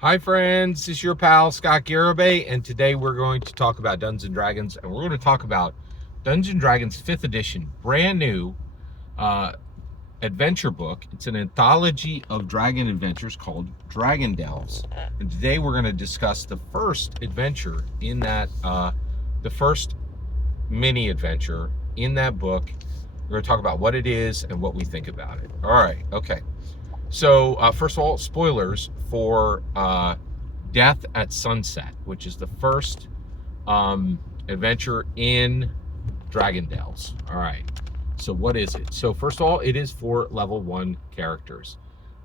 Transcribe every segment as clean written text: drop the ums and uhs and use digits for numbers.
Hi friends, this is your pal Scott Garibay, and today we're going to talk about Dungeons & Dragons, and we're going to talk about Dungeons & Dragons 5th edition, brand new uh, adventure book. It's an anthology of dragon adventures called Dragon Delves, and today we're going to discuss the first adventure in that, the first mini adventure in that book. We're going to talk about what it is and what we think about it. All right, okay. So, first of all, spoilers for Death at Sunset, which is the first adventure in Dragon Delves. All right. So, what is it? So, first of all, it is for level 1 characters,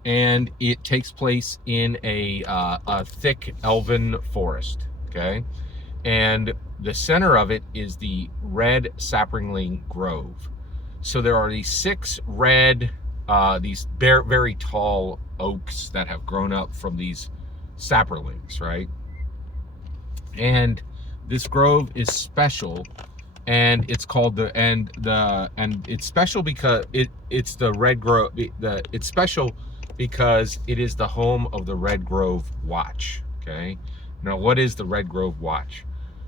and it takes place in a thick elven forest. Okay, and the center of it is the red sapling grove. So there are these 6 red, these very tall oaks that have grown up from these saplings, right? And this grove is special, and it's called and it's special because it's the red grove. It's special because it is the home of the Red Grove Watch. Okay, now what is the Red Grove Watch?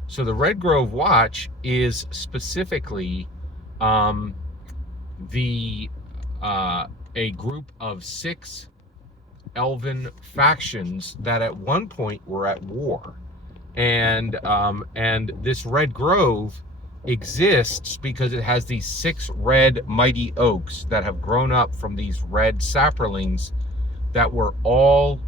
So the Red Grove Watch is specifically the a group of 6 elven factions that at one point were at war, and this Red Grove exists because it has these 6 red mighty oaks that have grown up from these red saplings that were all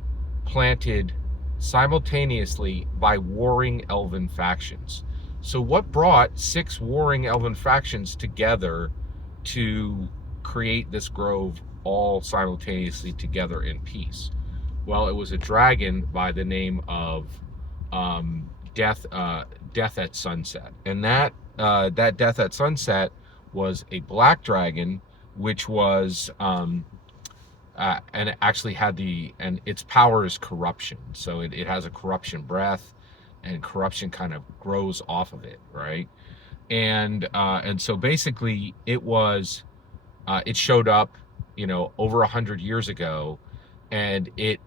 planted simultaneously by warring elven factions. So what brought 6 warring elven factions together to create this grove all simultaneously together in peace? Well, it was a dragon by the name of Death at Sunset, and that Death at Sunset was a black dragon, which was and it actually had and its power is corruption. So it has a corruption breath, and corruption kind of grows off of it, right? And so basically it showed up, over 100 years ago, and it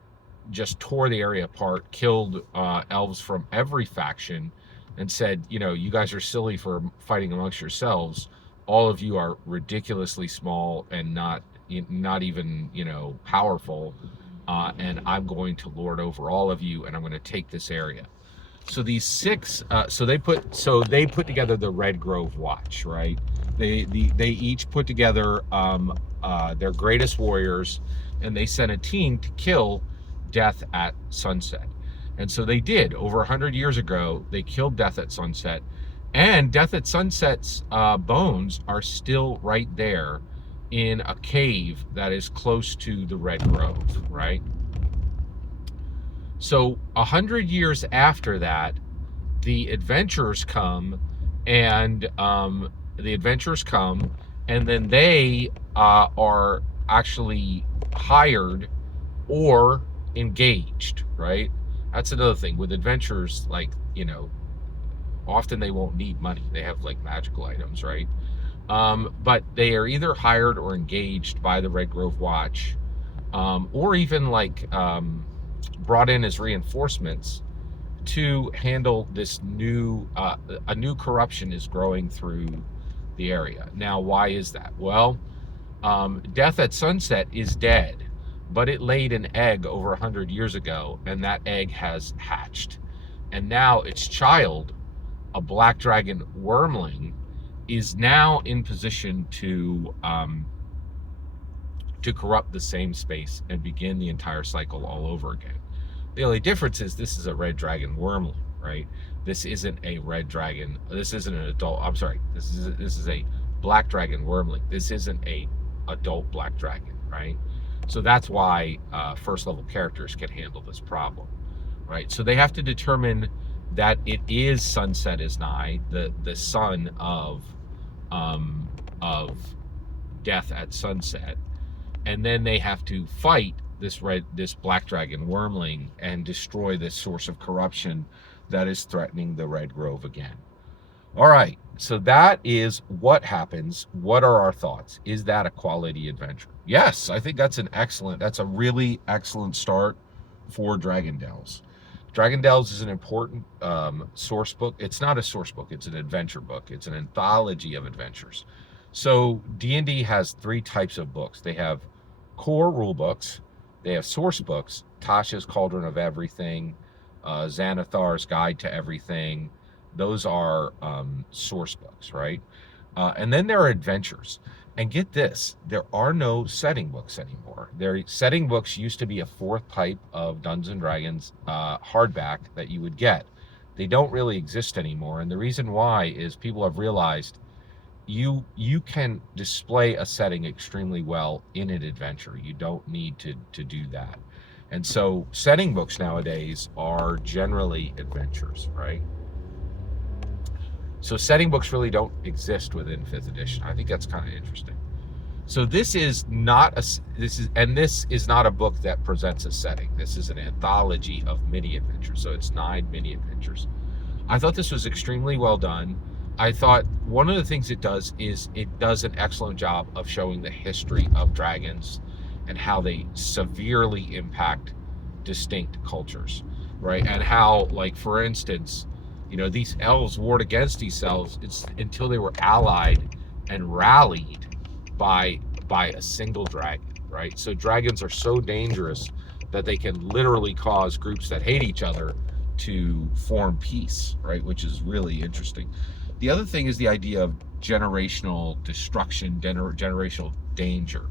just tore the area apart, killed elves from every faction, and said, you guys are silly for fighting amongst yourselves. All of you are ridiculously small and not even powerful, and I'm going to lord over all of you, and I'm going to take this area. So these 6, so they put together the Red Grove Watch, right? They each put together their greatest warriors, and they sent a team to kill Death at Sunset. And so they did. Over 100 years ago, they killed Death at Sunset, and Death at Sunset's bones are still right there in a cave that is close to the Red Grove, right? So 100 years after that, the adventurers come, and then they are actually hired or engaged, right? That's another thing with adventurers. Like, often they won't need money. They have like magical items, right? But they are either hired or engaged by the Red Grove Watch, or even brought in as reinforcements to handle this a new corruption is growing through the area. Now, why is that? Well, Death at Sunset is dead, but it laid an egg over 100 years ago, and that egg has hatched, and now its child, a black dragon wormling, is now in position to corrupt the same space and begin the entire cycle all over again. The only difference is this is a red dragon wormling, right? This isn't a red dragon. This isn't an adult. I'm sorry. This is a black dragon wormling. This isn't a adult black dragon, right? So that's why first level characters can handle this problem, right? So they have to determine that it is Sunset is Nigh, the son of Death at Sunset, and then they have to fight this black dragon wormling and destroy this source of corruption that is threatening the Red Grove again. All right, so that is what happens. What are our thoughts? Is that a quality adventure? Yes, I think that's a really excellent start for Dragon Delves. Dragon Delves is an important source book. It's not a source book, it's an adventure book. It's an anthology of adventures. So D&D has 3 types of books. They have core rule books, they have source books, Tasha's Cauldron of Everything, Xanathar's Guide to Everything. Those are source books, right? And then there are adventures. And get this, there are no setting books anymore. Setting books used to be a 4th type of Dungeons & Dragons hardback that you would get. They don't really exist anymore. And the reason why is people have realized you can display a setting extremely well in an adventure. You don't need to do that. And so setting books nowadays are generally adventures, right? So setting books really don't exist within 5th edition. I think that's kind of interesting. So this is not a book that presents a setting. This is an anthology of mini adventures. So it's 9 mini adventures. I thought this was extremely well done. I thought one of the things it does is it does an excellent job of showing the history of dragons and how they severely impact distinct cultures, right? And how, like, for instance, you know, these elves warred against these elves until they were allied and rallied by a single dragon, right? So dragons are so dangerous that they can literally cause groups that hate each other to form peace, right? Which is really interesting. The other thing is the idea of generational destruction, generational danger,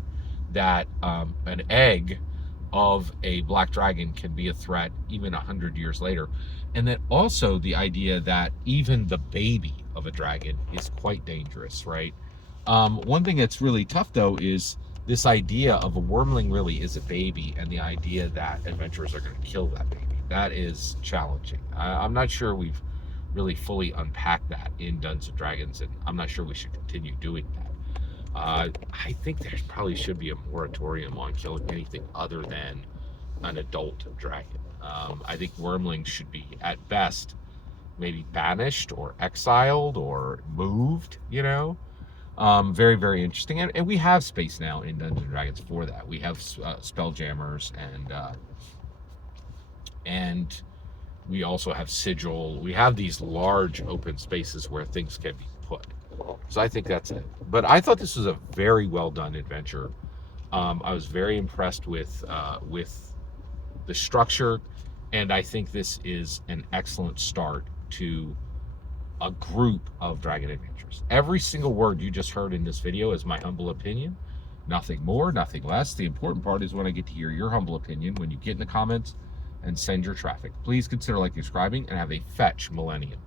that an egg of a black dragon can be a threat even 100 years later. And then also the idea that even the baby of a dragon is quite dangerous, right? One thing that's really tough, though, is this idea of a wormling really is a baby, and the idea that adventurers are going to kill that baby. That is challenging. I'm not sure we've really fully unpacked that in Dungeons & Dragons, and I'm not sure we should continue doing that. I think there probably should be a moratorium on killing anything other than an adult dragon. I think wormlings should be, at best, maybe banished or exiled or moved, you know? Very, very interesting. And we have space now in Dungeons & Dragons for that. We have Spelljammers, and we also have Sigil. We have these large open spaces where things can be put. So I think that's it. But I thought this was a very well done adventure. I was very impressed with the structure, and I think this is an excellent start to a group of dragon adventures. Every single word you just heard in this video is my humble opinion. Nothing more, nothing less. The important part is when I get to hear your humble opinion, when you get in the comments and send your traffic. Please consider liking, subscribing, and have a fetch millennium.